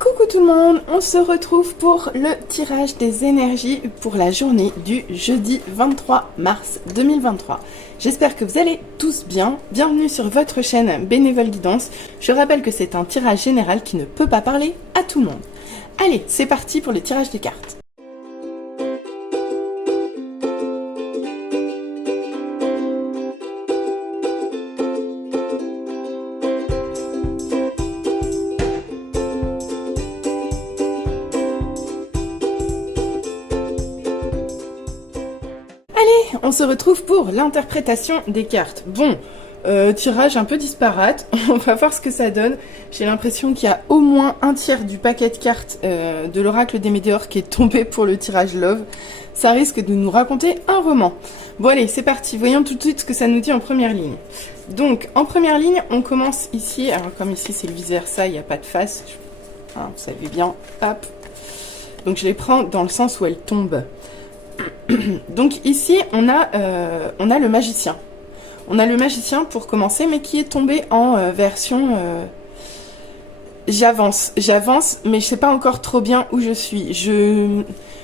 Coucou tout le monde, on se retrouve pour le tirage des énergies pour la journée du jeudi 23 mars 2023. J'espère que vous allez tous bien. Bienvenue sur votre chaîne Bénévole Guidance. Je rappelle que c'est un tirage général qui ne peut pas parler à tout le monde. Allez, c'est parti pour le tirage des cartes. On se retrouve pour l'interprétation des cartes. Bon, tirage un peu disparate, on va voir ce que ça donne. J'ai l'impression qu'il y a au moins un tiers du paquet de cartes de l'oracle des météores qui est tombé pour le tirage Love. Ça risque de nous raconter un roman. Bon allez, c'est parti, voyons tout de suite ce que ça nous dit en première ligne. Donc, en première ligne, on commence ici, alors comme ici c'est le vice-versa, il n'y a pas de face, hein, vous savez bien, hop. Donc je les prends dans le sens où elles tombent. Donc ici, on a le magicien. On a le magicien pour commencer, mais qui est tombé en version... J'avance, mais je sais pas encore trop bien où je suis. Je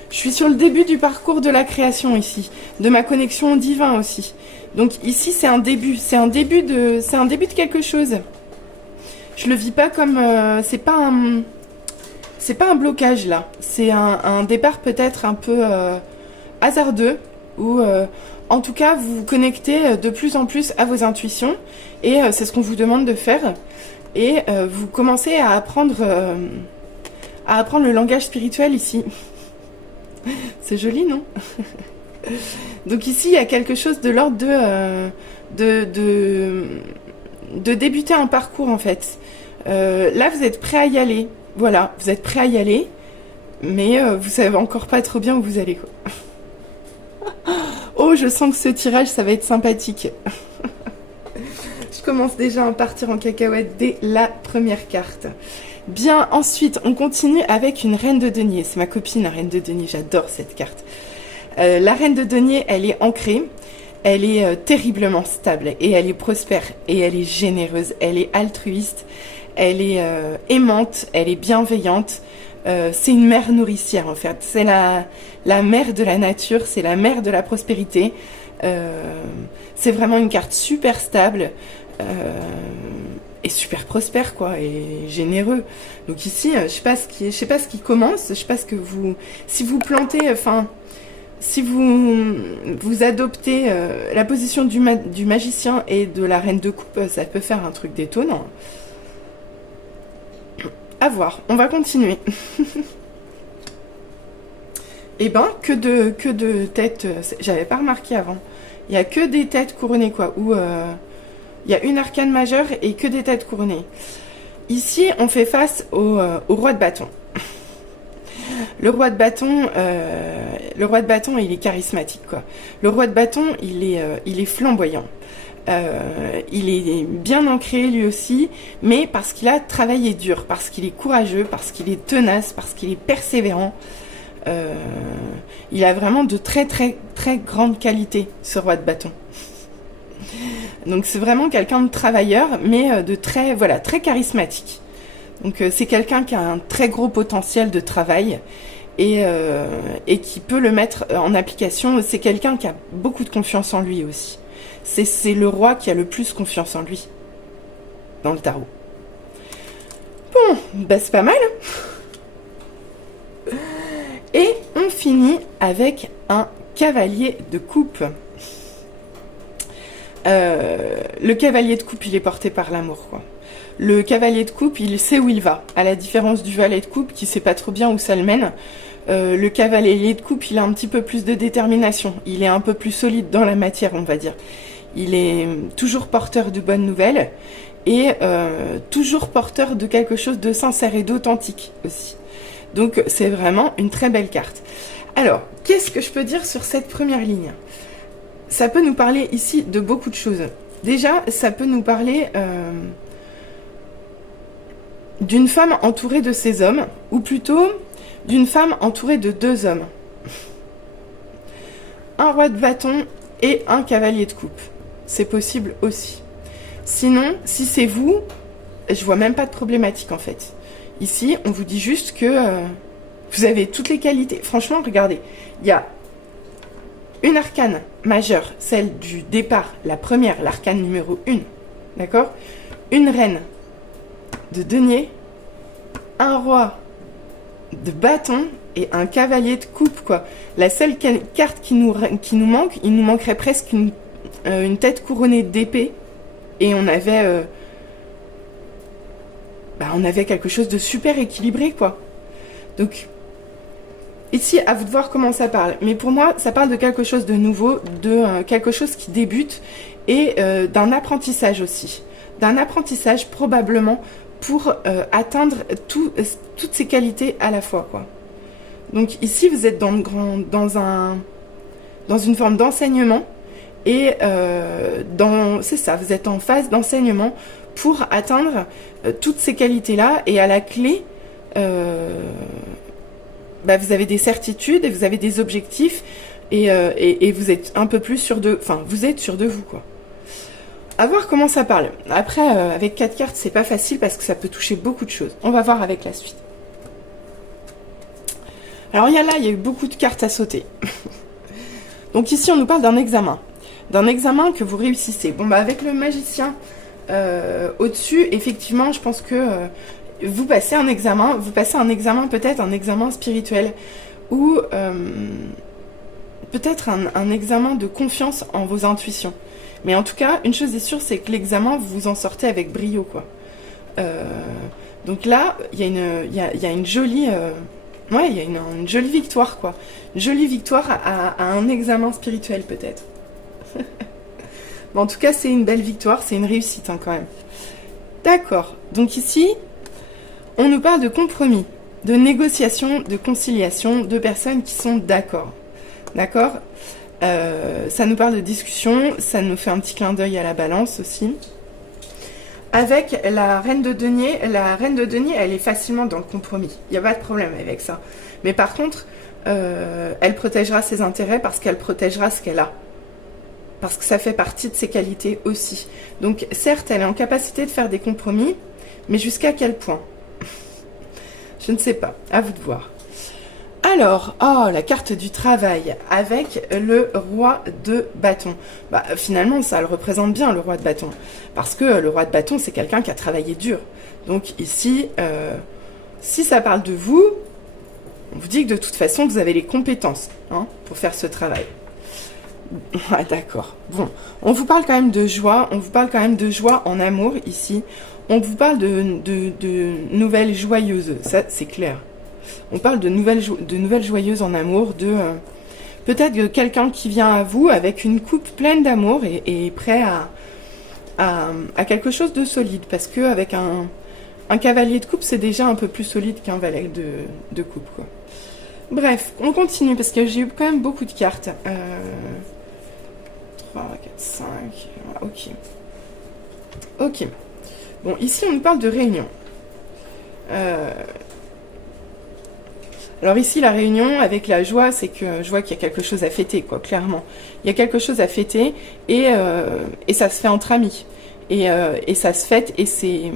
suis sur le début du parcours de la création ici, de ma connexion au divin aussi. Donc ici, c'est un début de quelque chose. Je le vis pas comme... c'est pas un blocage là. C'est un départ peut-être un peu... hasardeux ou en tout cas vous vous connectez de plus en plus à vos intuitions et c'est ce qu'on vous demande de faire et vous commencez à apprendre le langage spirituel ici. C'est joli, non? Donc ici il y a quelque chose de l'ordre de débuter un parcours en fait. Là vous êtes prêt à y aller, voilà, vous êtes prêt à y aller mais vous savez encore pas trop bien où vous allez quoi. Oh, je sens que ce tirage, ça va être sympathique. Je commence déjà à partir en cacahuète dès la première carte. Bien, ensuite, on continue avec une reine de denier. C'est ma copine, la reine de denier. J'adore cette carte. La reine de denier, elle est ancrée. Elle est terriblement stable. Et elle est prospère. Et elle est généreuse. Elle est altruiste. Elle est aimante. Elle est bienveillante. C'est une mère nourricière en fait, c'est la mère de la nature, c'est la mère de la prospérité, c'est vraiment une carte super stable et super prospère quoi, et généreux. Donc ici, je sais pas ce qui commence, je sais pas ce que vous, si vous plantez, enfin, si vous adoptez la position du magicien et de la reine de coupe, ça peut faire un truc d'étonnant. À voir, on va continuer. Et ben, que de têtes, j'avais pas remarqué avant. Il y a que des têtes couronnées quoi, où il y a une arcane majeure et que des têtes couronnées. Ici, on fait face au roi de bâton. Le roi de bâton, il est charismatique quoi. Le roi de bâton, il est flamboyant. Il est bien ancré lui aussi, mais parce qu'il a travaillé dur, parce qu'il est courageux, parce qu'il est tenace, parce qu'il est persévérant. Il a vraiment de très très très grandes qualités, ce roi de bâton. Donc c'est vraiment quelqu'un de travailleur, mais de très, voilà, très charismatique. Donc c'est quelqu'un qui a un très gros potentiel de travail et qui peut le mettre en application. C'est quelqu'un qui a beaucoup de confiance en lui aussi. C'est le roi qui a le plus confiance en lui dans le tarot. Bon, bah c'est pas mal. Et on finit avec un cavalier de coupe. Le cavalier de coupe, il est porté par l'amour, quoi. Le cavalier de coupe, il sait où il va. À la différence du valet de coupe, qui sait pas trop bien où ça le mène. Le cavalier de coupe, il a un petit peu plus de détermination. Il est un peu plus solide dans la matière, on va dire. Il est toujours porteur de bonnes nouvelles et toujours porteur de quelque chose de sincère et d'authentique aussi. Donc c'est vraiment une très belle carte. Alors, qu'est-ce que je peux dire sur cette première ligne? Ça peut nous parler ici de beaucoup de choses. Déjà, ça peut nous parler d'une femme entourée de ses hommes, ou plutôt d'une femme entourée de deux hommes. Un roi de bâton et un cavalier de coupe. C'est possible aussi. Sinon, si c'est vous, je vois même pas de problématique en fait. Ici, on vous dit juste que vous avez toutes les qualités. Franchement, regardez, il y a une arcane majeure, celle du départ, la première, l'arcane numéro 1, d'accord? Une reine de denier, un roi de bâton et un cavalier de coupe, quoi. La seule carte qui nous manque, il nous manquerait presque une tête couronnée d'épée, et on avait quelque chose de super équilibré, quoi. Donc, ici, à vous de voir comment ça parle. Mais pour moi, ça parle de quelque chose de nouveau, de quelque chose qui débute, et d'un apprentissage aussi. D'un apprentissage, probablement, pour atteindre toutes ces qualités à la fois, quoi. Donc ici, vous êtes dans une forme d'enseignement, et c'est ça, vous êtes en phase d'enseignement pour atteindre toutes ces qualités-là, et à la clé, vous avez des certitudes, et vous avez des objectifs, et vous êtes un peu plus sûr de... Enfin, vous êtes sûr de vous, quoi. À voir comment ça parle. Après, avec 4 cartes, c'est pas facile parce que ça peut toucher beaucoup de choses. On va voir avec la suite. Alors, il y a eu beaucoup de cartes à sauter. Donc ici, on nous parle d'un examen. D'un examen que vous réussissez. Bon, avec le magicien au-dessus, effectivement, je pense que vous passez un examen. Vous passez un examen, peut-être un examen spirituel. Ou peut-être un examen de confiance en vos intuitions. Mais en tout cas, une chose est sûre, c'est que l'examen, vous vous en sortez avec brio, quoi. Donc là, il y a une jolie... il y a une jolie victoire, quoi. Une jolie victoire à un examen spirituel, peut-être. Mais en tout cas, c'est une belle victoire, c'est une réussite, hein, quand même. D'accord. Donc ici, on nous parle de compromis, de négociation, de conciliation, de personnes qui sont d'accord. D'accord ? Ça nous parle de discussion, ça nous fait un petit clin d'œil à la balance aussi. Avec la reine de denier, elle est facilement dans le compromis. Il n'y a pas de problème avec ça. Mais par contre, elle protégera ses intérêts parce qu'elle protégera ce qu'elle a. Parce que ça fait partie de ses qualités aussi. Donc certes, elle est en capacité de faire des compromis, mais jusqu'à quel point? Je ne sais pas, à vous de voir. Alors, la carte du travail avec le roi de bâton. Finalement, ça le représente bien, le roi de bâton. Parce que le roi de bâton, c'est quelqu'un qui a travaillé dur. Donc ici, si ça parle de vous, on vous dit que de toute façon, vous avez les compétences pour faire ce travail. Ah, d'accord. Bon, on vous parle quand même de joie. On vous parle quand même de joie en amour ici. On vous parle de nouvelles joyeuses. Ça, c'est clair. On parle de nouvelles joyeuses en amour, peut-être quelqu'un qui vient à vous avec une coupe pleine d'amour et prêt à quelque chose de solide. Parce que avec un cavalier de coupe, c'est déjà un peu plus solide qu'un valet de coupe, quoi. Bref, on continue parce que j'ai eu quand même beaucoup de cartes. 3, 4, 5, ok. Ok. Bon, ici on nous parle de réunion. Alors ici, la réunion avec la joie, c'est que je vois qu'il y a quelque chose à fêter, quoi, clairement. Il y a quelque chose à fêter et ça se fait entre amis. Et ça se fête et c'est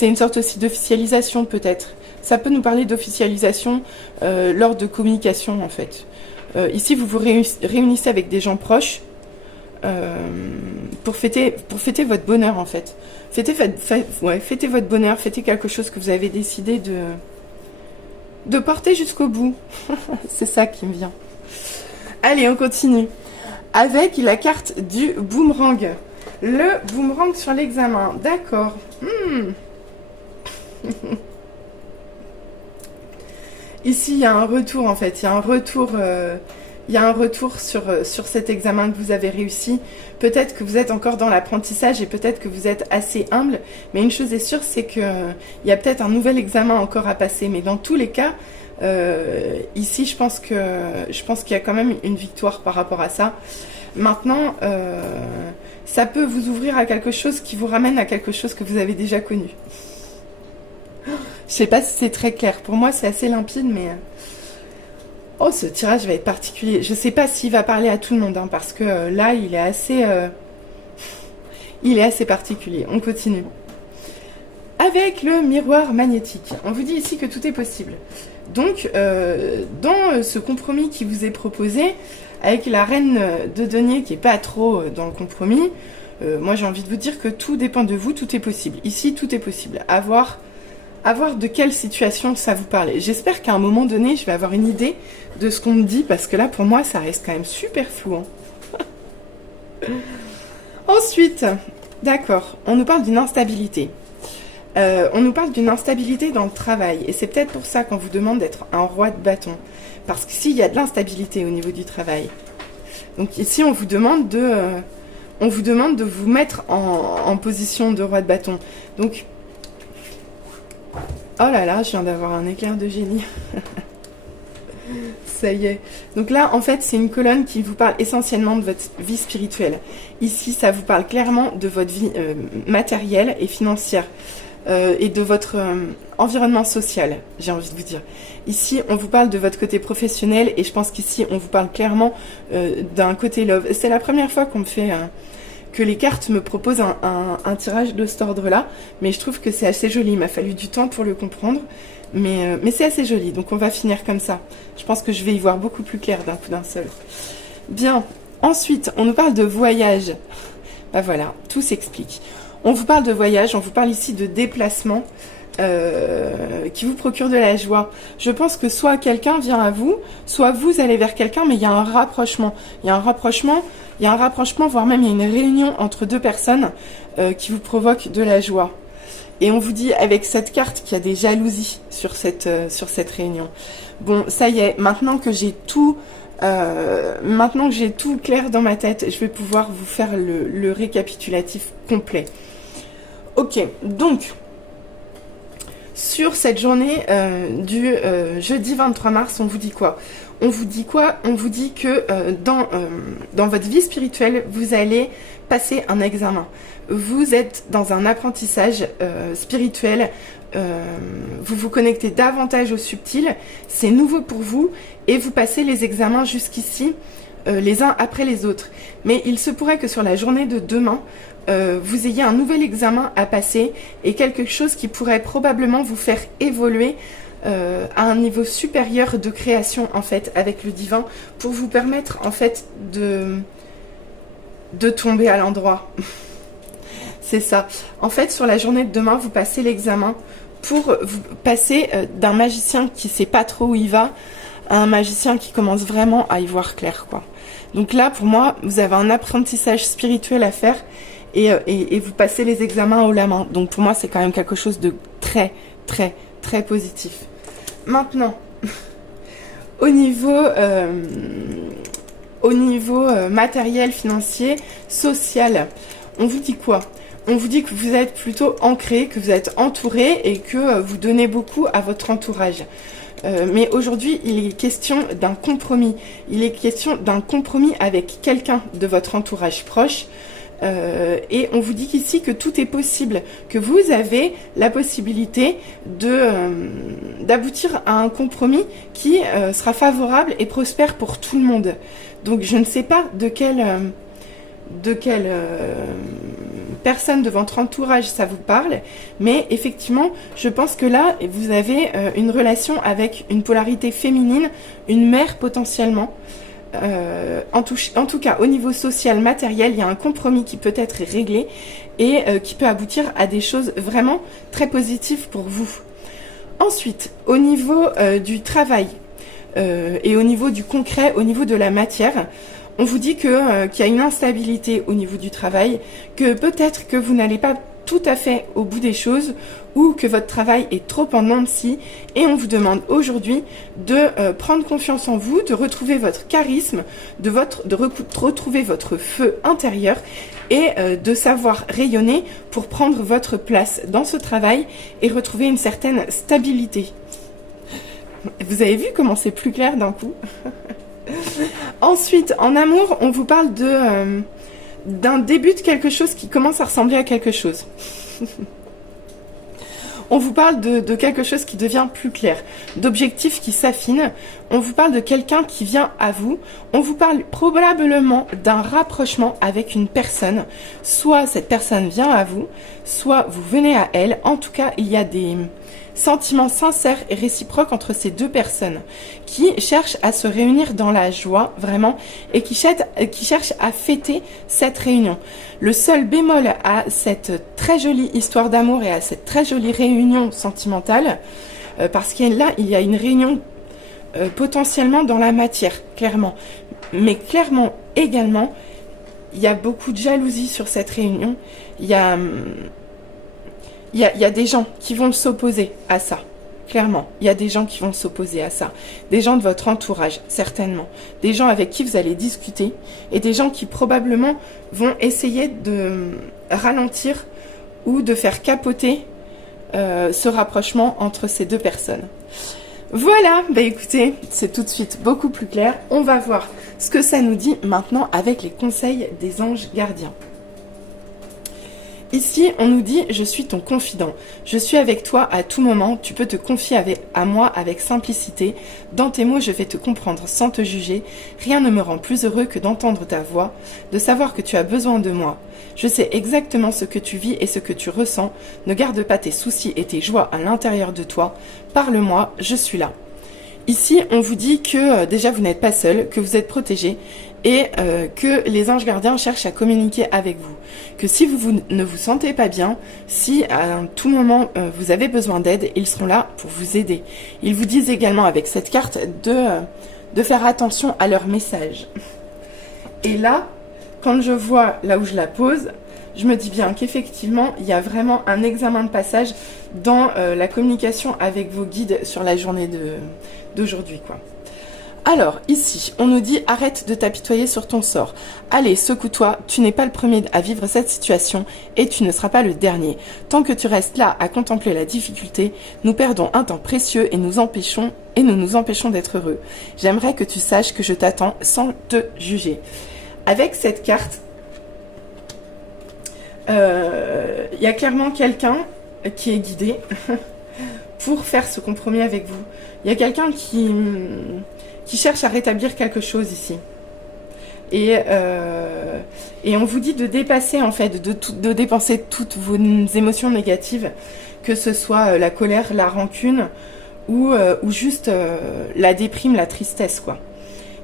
une sorte aussi d'officialisation, peut-être. Ça peut nous parler d'officialisation lors de communication, en fait. Ici, vous vous réunissez avec des gens proches pour fêter votre bonheur, en fait. Fêtez votre bonheur, fêtez quelque chose que vous avez décidé de porter jusqu'au bout. C'est ça qui me vient. Allez, on continue. Avec la carte du boomerang. Le boomerang sur l'examen. D'accord. Ici, il y a un retour, en fait. Il y a un retour sur cet examen que vous avez réussi. Peut-être que vous êtes encore dans l'apprentissage et peut-être que vous êtes assez humble. Mais une chose est sûre, c'est qu'il y a peut-être un nouvel examen encore à passer. Mais dans tous les cas, ici, je pense qu'il y a quand même une victoire par rapport à ça. Maintenant, ça peut vous ouvrir à quelque chose qui vous ramène à quelque chose que vous avez déjà connu. Je sais pas si c'est très clair. Pour moi, c'est assez limpide, mais... Oh, ce tirage va être particulier. Je sais pas s'il va parler à tout le monde, parce que là, il est assez particulier. On continue. avec le miroir magnétique. On vous dit ici que tout est possible. Donc, dans ce compromis qui vous est proposé, avec la reine de denier qui n'est pas trop dans le compromis, moi j'ai envie de vous dire que tout dépend de vous, tout est possible. Ici, tout est possible. À voir de quelle situation ça vous parle. J'espère qu'à un moment donné, je vais avoir une idée de ce qu'on me dit, parce que là, pour moi, ça reste quand même super flou. Hein. Ensuite, d'accord, on nous parle d'une instabilité. On nous parle d'une instabilité dans le travail, et c'est peut-être pour ça qu'on vous demande d'être un roi de bâton, parce qu'ici il y a de l'instabilité au niveau du travail. Donc ici on vous demande de vous mettre en position de roi de bâton. Donc, oh là là, je viens d'avoir un éclair de génie. Ça y est. Donc là, en fait, c'est une colonne qui vous parle essentiellement de votre vie spirituelle. Ici, ça vous parle clairement de votre vie matérielle et financière. Et de votre environnement social, j'ai envie de vous dire. Ici, on vous parle de votre côté professionnel, et je pense qu'ici, on vous parle clairement d'un côté love. C'est la première fois qu'on me fait... que les cartes me proposent un tirage de cet ordre-là, mais je trouve que c'est assez joli. Il m'a fallu du temps pour le comprendre, mais c'est assez joli. Donc on va finir comme ça. Je pense que je vais y voir beaucoup plus clair d'un coup d'un seul. Bien. Ensuite, on nous parle de voyage. Ben voilà, tout s'explique. On vous parle de voyage, on vous parle ici de déplacement qui vous procure de la joie. Je pense que soit quelqu'un vient à vous, soit vous allez vers quelqu'un, mais il y a un rapprochement. Il y a un rapprochement, voire même il y a une réunion entre deux personnes qui vous provoque de la joie. Et on vous dit avec cette carte qu'il y a des jalousies sur cette réunion. Bon, ça y est, maintenant que j'ai tout clair dans ma tête, je vais pouvoir vous faire le récapitulatif complet. Ok, donc, sur cette journée du jeudi 23 mars, on vous dit quoi? On vous dit quoi? On vous dit que dans votre vie spirituelle, vous allez passer un examen. Vous êtes dans un apprentissage spirituel, vous vous connectez davantage au subtil, c'est nouveau pour vous, et vous passez les examens jusqu'ici, les uns après les autres. Mais il se pourrait que sur la journée de demain, vous ayez un nouvel examen à passer, et quelque chose qui pourrait probablement vous faire évoluer à un niveau supérieur de création, en fait, avec le divin, pour vous permettre, en fait, de tomber à l'endroit. C'est ça. En fait, sur la journée de demain, vous passez l'examen pour vous passer d'un magicien qui sait pas trop où il va à un magicien qui commence vraiment à y voir clair, quoi. Donc là, pour moi, vous avez un apprentissage spirituel à faire, et vous passez les examens haut la main. Donc pour moi, c'est quand même quelque chose de très, très, très positif. Maintenant, au niveau matériel, financier, social, on vous dit quoi? On vous dit que vous êtes plutôt ancré, que vous êtes entouré, et que vous donnez beaucoup à votre entourage. Mais aujourd'hui, il est question d'un compromis. Il est question d'un compromis avec quelqu'un de votre entourage proche. Et on vous dit qu'ici que tout est possible, que vous avez la possibilité d'aboutir à un compromis qui sera favorable et prospère pour tout le monde. Donc je ne sais pas de quelle personne de votre entourage ça vous parle, mais effectivement, je pense que là, vous avez une relation avec une polarité féminine, une mère potentiellement. En tout cas, au niveau social, matériel, il y a un compromis qui peut être réglé et qui peut aboutir à des choses vraiment très positives pour vous. Ensuite, au niveau du travail et au niveau du concret, au niveau de la matière, on vous dit qu'il y a une instabilité au niveau du travail, que peut-être que vous n'allez pas tout à fait au bout des choses, ou que votre travail est trop en dents de scie, et on vous demande aujourd'hui de prendre confiance en vous, de retrouver votre charisme, de retrouver votre feu intérieur, et de savoir rayonner pour prendre votre place dans ce travail et retrouver une certaine stabilité. Vous avez vu comment c'est plus clair d'un coup? Ensuite, en amour, on vous parle d'un début de quelque chose qui commence à ressembler à quelque chose. On vous parle de quelque chose qui devient plus clair, d'objectifs qui s'affinent. On vous parle de quelqu'un qui vient à vous. On vous parle probablement d'un rapprochement avec une personne. Soit cette personne vient à vous, soit vous venez à elle. En tout cas, il y a des sentiments sincères et réciproques entre ces deux personnes qui cherchent à se réunir dans la joie, vraiment, et qui cherchent à fêter cette réunion. Le seul bémol à cette très jolie histoire d'amour et à cette très jolie réunion sentimentale, parce qu'il y a une réunion potentiellement dans la matière, clairement. Mais clairement également, il y a beaucoup de jalousie sur cette réunion. Il y a des gens qui vont s'opposer à ça. Clairement, il y a des gens qui vont s'opposer à ça. Des gens de votre entourage, certainement. Des gens avec qui vous allez discuter. Et des gens qui probablement vont essayer de ralentir ou de faire capoter ce rapprochement entre ces deux personnes. Voilà, bah écoutez, c'est tout de suite beaucoup plus clair. On va voir ce que ça nous dit maintenant avec les conseils des anges gardiens. Ici, on nous dit « Je suis ton confident. Je suis avec toi à tout moment. Tu peux te confier à moi avec simplicité. Dans tes mots, je vais te comprendre sans te juger. Rien ne me rend plus heureux que d'entendre ta voix, de savoir que tu as besoin de moi. Je sais exactement ce que tu vis et ce que tu ressens. Ne garde pas tes soucis et tes joies à l'intérieur de toi. Parle-moi, je suis là. » Ici, on vous dit que déjà vous n'êtes pas seul, que vous êtes protégé et que les anges gardiens cherchent à communiquer avec vous. Que si vous ne vous sentez pas bien, si à tout moment vous avez besoin d'aide, ils seront là pour vous aider. Ils vous disent également avec cette carte de faire attention à leurs messages. Et là, quand je vois là où je la pose, je me dis bien qu'effectivement, il y a vraiment un examen de passage dans la communication avec vos guides sur la journée d'aujourd'hui, quoi. Alors, ici, on nous dit « Arrête de t'apitoyer sur ton sort. Allez, secoue-toi, tu n'es pas le premier à vivre cette situation et tu ne seras pas le dernier. Tant que tu restes là à contempler la difficulté, nous perdons un temps précieux et nous nous empêchons d'être heureux. J'aimerais que tu saches que je t'attends sans te juger. » Avec cette carte, il y a clairement quelqu'un qui est guidé pour faire ce compromis avec vous. Il y a quelqu'un qui cherche à rétablir quelque chose ici. Et on vous dit de dépasser, en fait, de dépenser toutes vos émotions négatives, que ce soit la colère, la rancune, ou juste la déprime, la tristesse, quoi.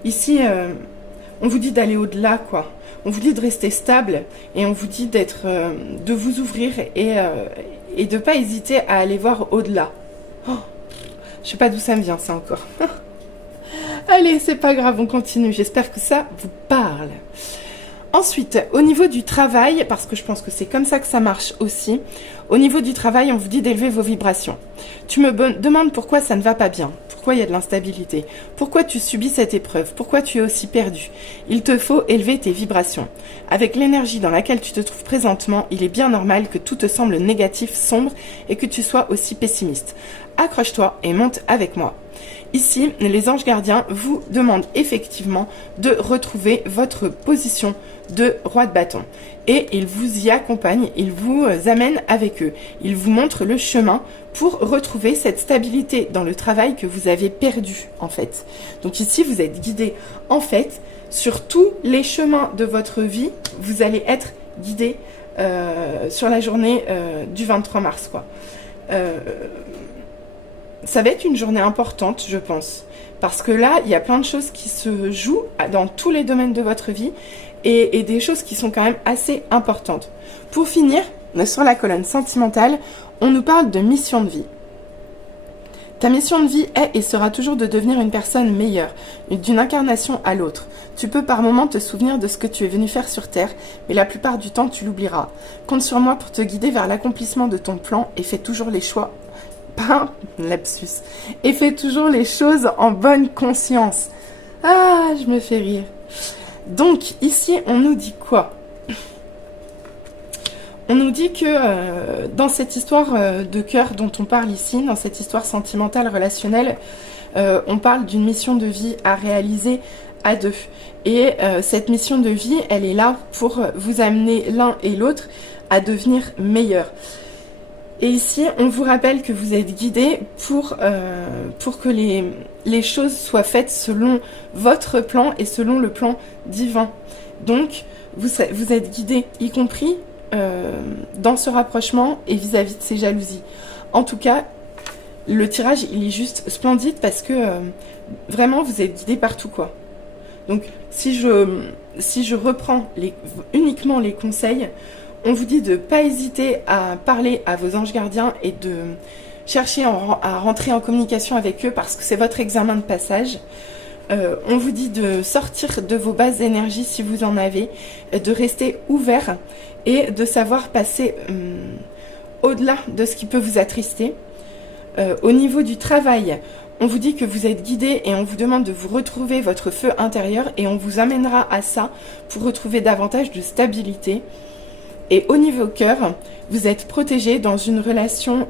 Ici, on vous dit d'aller au-delà, quoi. On vous dit de rester stable et on vous dit de vous ouvrir et de ne pas hésiter à aller voir au-delà. Oh, je sais pas d'où ça me vient, ça encore. Allez, c'est pas grave, on continue. J'espère que ça vous parle. Ensuite, au niveau du travail, parce que je pense que c'est comme ça que ça marche aussi, au niveau du travail, on vous dit d'élever vos vibrations. Tu me demandes pourquoi ça ne va pas bien, pourquoi il y a de l'instabilité, pourquoi tu subis cette épreuve, pourquoi tu es aussi perdu. Il te faut élever tes vibrations. Avec l'énergie dans laquelle tu te trouves présentement, il est bien normal que tout te semble négatif, sombre et que tu sois aussi pessimiste. Accroche-toi et monte avec moi. Ici, les anges gardiens vous demandent effectivement de retrouver votre position de roi de bâton. Et ils vous y accompagnent, ils vous amènent avec eux. Ils vous montrent le chemin pour retrouver cette stabilité dans le travail que vous avez perdu, en fait. Donc ici, vous êtes guidé. En fait, sur tous les chemins de votre vie, vous allez être guidé sur la journée du 23 mars, quoi. Ça va être une journée importante, je pense. Parce que là, il y a plein de choses qui se jouent dans tous les domaines de votre vie et des choses qui sont quand même assez importantes. Pour finir, sur la colonne sentimentale, on nous parle de mission de vie. Ta mission de vie est et sera toujours de devenir une personne meilleure, d'une incarnation à l'autre. Tu peux par moments te souvenir de ce que tu es venu faire sur Terre, mais la plupart du temps, tu l'oublieras. Compte sur moi pour te guider vers l'accomplissement de ton plan et fais toujours les choix. Pas lapsus. Et fais toujours les choses en bonne conscience. Ah, je me fais rire. Donc, ici, on nous dit quoi? On nous dit que dans cette histoire de cœur dont on parle ici, dans cette histoire sentimentale, relationnelle, on parle d'une mission de vie à réaliser à deux. Et cette mission de vie, elle est là pour vous amener l'un et l'autre à devenir meilleurs. Et ici, on vous rappelle que vous êtes guidé pour que les choses soient faites selon votre plan et selon le plan divin. Donc, vous êtes guidé, y compris dans ce rapprochement et vis-à-vis de ces jalousies. En tout cas, le tirage, il est juste splendide parce que vraiment, vous êtes guidé partout, quoi. Donc, si je reprends uniquement les conseils, on vous dit de ne pas hésiter à parler à vos anges gardiens et de chercher à rentrer en communication avec eux parce que c'est votre examen de passage. On vous dit de sortir de vos bases d'énergie si vous en avez, de rester ouvert et de savoir passer au-delà de ce qui peut vous attrister. Au niveau du travail, on vous dit que vous êtes guidé et on vous demande de vous retrouver votre feu intérieur et on vous amènera à ça pour retrouver davantage de stabilité. Et au niveau cœur, vous êtes protégé dans une relation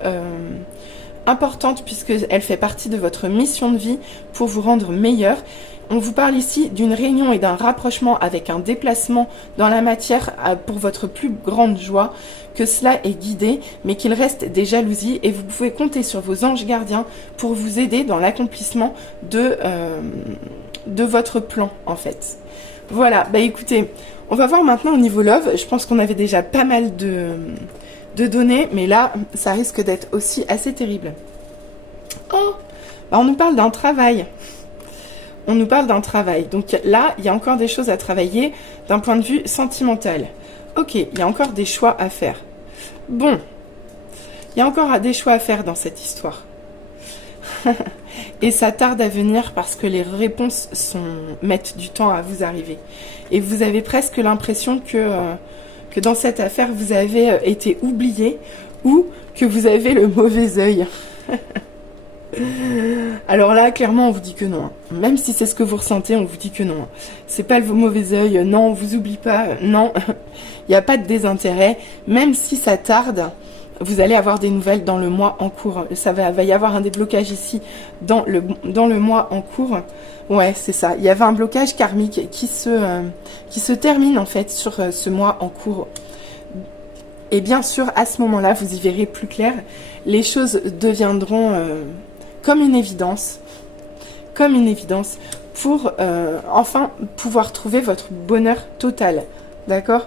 importante puisqu'elle fait partie de votre mission de vie pour vous rendre meilleur. On vous parle ici d'une réunion et d'un rapprochement avec un déplacement dans la matière pour votre plus grande joie, que cela est guidé, mais qu'il reste des jalousies et vous pouvez compter sur vos anges gardiens pour vous aider dans l'accomplissement de votre plan en fait. Voilà, bah écoutez, on va voir maintenant au niveau love. Je pense qu'on avait déjà pas mal de données, mais là, ça risque d'être aussi assez terrible. Oh, bah on nous parle d'un travail. On nous parle d'un travail. Donc là, il y a encore des choses à travailler d'un point de vue sentimental. Ok, il y a encore des choix à faire. Bon, il y a encore des choix à faire dans cette histoire. Et ça tarde à venir parce que les réponses mettent du temps à vous arriver. Et vous avez presque l'impression que dans cette affaire, vous avez été oublié ou que vous avez le mauvais œil. Alors là, clairement, on vous dit que non. Même si c'est ce que vous ressentez, on vous dit que non. C'est pas le mauvais œil, non, on vous oublie pas, non. Il n'y a pas de désintérêt. Même si ça tarde, vous allez avoir des nouvelles dans le mois en cours. Va y avoir un déblocage ici dans le mois en cours. Ouais, c'est ça. Il y avait un blocage karmique qui se termine en fait sur ce mois en cours. Et bien sûr, à ce moment-là, vous y verrez plus clair. Les choses deviendront comme une évidence pour enfin pouvoir trouver votre bonheur total. D'accord?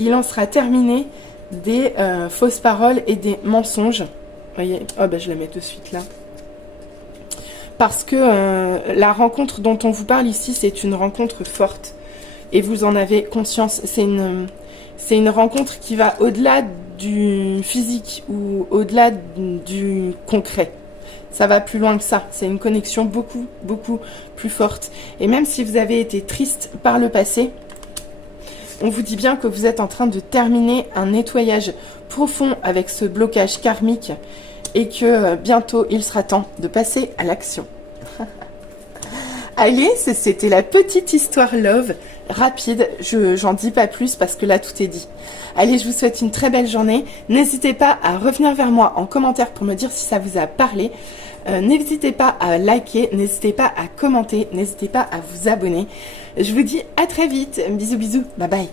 Il en sera terminé des fausses paroles et des mensonges. Vous voyez? Oh ben je la mets de suite là. Parce que la rencontre dont on vous parle ici, c'est une rencontre forte. Et vous en avez conscience. C'est une rencontre qui va au-delà du physique ou au-delà du concret. Ça va plus loin que ça. C'est une connexion beaucoup, beaucoup plus forte. Et même si vous avez été triste par le passé, on vous dit bien que vous êtes en train de terminer un nettoyage profond avec ce blocage karmique et que bientôt il sera temps de passer à l'action. Allez, c'était la petite histoire love rapide. J'en dis pas plus parce que là tout est dit. Allez, je vous souhaite une très belle journée. N'hésitez pas à revenir vers moi en commentaire pour me dire si ça vous a parlé. N'hésitez pas à liker, n'hésitez pas à commenter, n'hésitez pas à vous abonner. Je vous dis à très vite. Bisous bisous, bye bye.